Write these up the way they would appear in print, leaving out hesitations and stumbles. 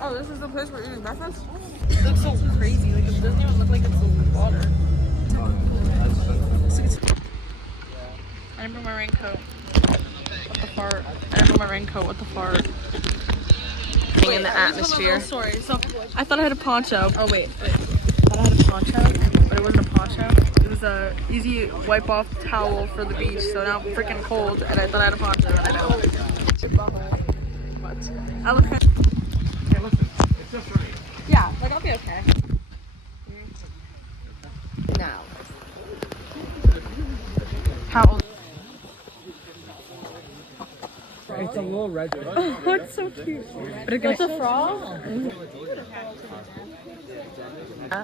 Oh, this is the place we're eating breakfast? It looks so crazy. Like, it doesn't even look like it's the water. I didn't bring my raincoat. What the fart? I didn't bring my raincoat. What the fart? Being in the atmosphere. Story. So, I thought I had a poncho. Oh, wait. I thought I had a poncho, but it wasn't a poncho. It was a easy wipe off towel for the beach. So now I'm freaking cold, and I thought I had a poncho, and I don't. What? Elephant. Hey, listen, it's just right. Yeah, like I'll be okay. Now. How old? It's a little red. Oh, it's so cute. But it's a frog?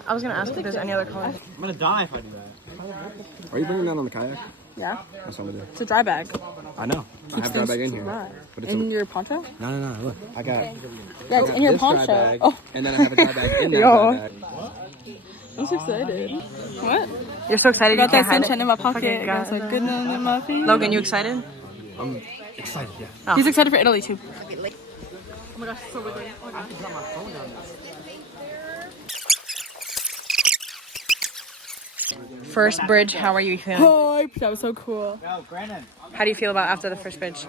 I was gonna ask if there's any other colors. I'm gonna die if I do that. Are you bringing that on the kayak? Yeah. That's what I'm gonna do. It's a dry bag. I know. I have a dry bag in here. Dry. But it's In your poncho? No. Look, I got. Yeah, it's in your this dry poncho. bag, Oh, and then I have a dry bag in that dry bag. I'm so excited. What? You're so excited I you got can't that hide sunshine it. in my pocket. I was like, good night in my feet. Logan, you excited? I'm excited, yeah. Oh. He's excited for Italy too. Oh my gosh, it's so wiggly. I have to put my phone down. First bridge, how are you feeling? Hype! That was so cool. How do you feel about after the first bridge?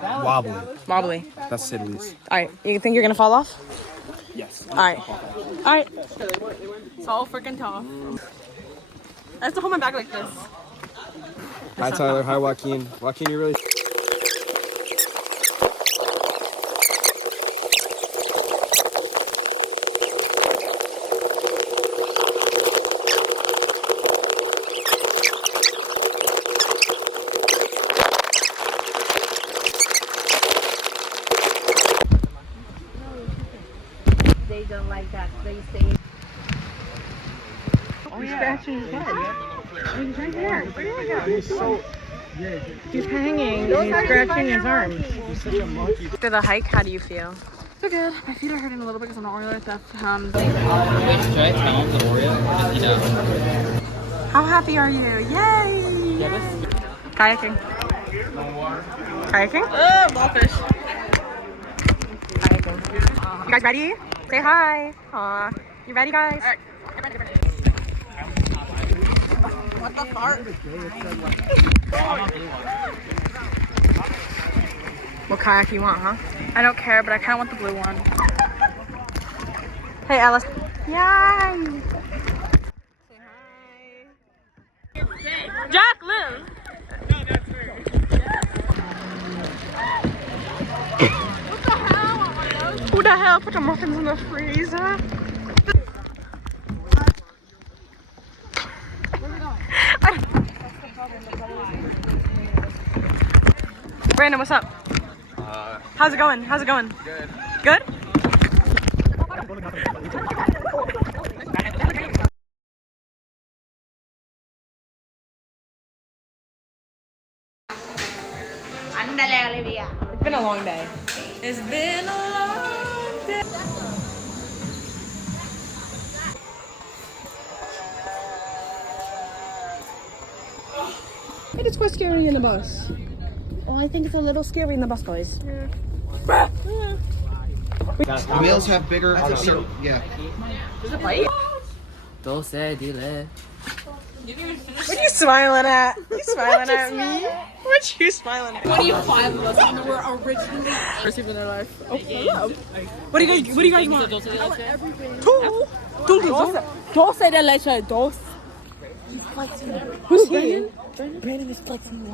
Wobbly. Wobbly. That's the least. Alright, you think you're gonna fall off? Yes. Alright. Alright. It's all freaking tough. I have to hold my back like this. Hi, Tyler. Hi, Joaquin. Joaquin, you really. They don't like that. They say. Oh, he's scratching his head. He's right here. He's so. He's hanging. He's scratching his arms. After the hike, how do you feel? So good. My feet are hurting a little bit because I'm not really like that. How happy are you? Yay! Kayaking. Kayaking? Ballfish. Kayaking. You guys ready? Say hi. Aw. You ready, guys? Alright. What the fart? What kayak you want, huh? I don't care, but I kind of want the blue one. Hey, Alice. Yay! Jacqueline! Who the hell put the muffins in the freezer? Brandon, what's up? How's it going? How's it going? Good. Good? It's been a long day. It's been a long day. It's quite scary in the bus. Oh, I think it's a little scary in the bus, guys. The whales have bigger. Yeah. There's a bite? Dulce, dile. What are you smiling at? You smiling at me? What you smiling at? 25 of us and we're originally received in their life. Oh, hello. What do you guys want? Dulce de leche, dulce. He's flexing. Who's he? Brandon is flexing.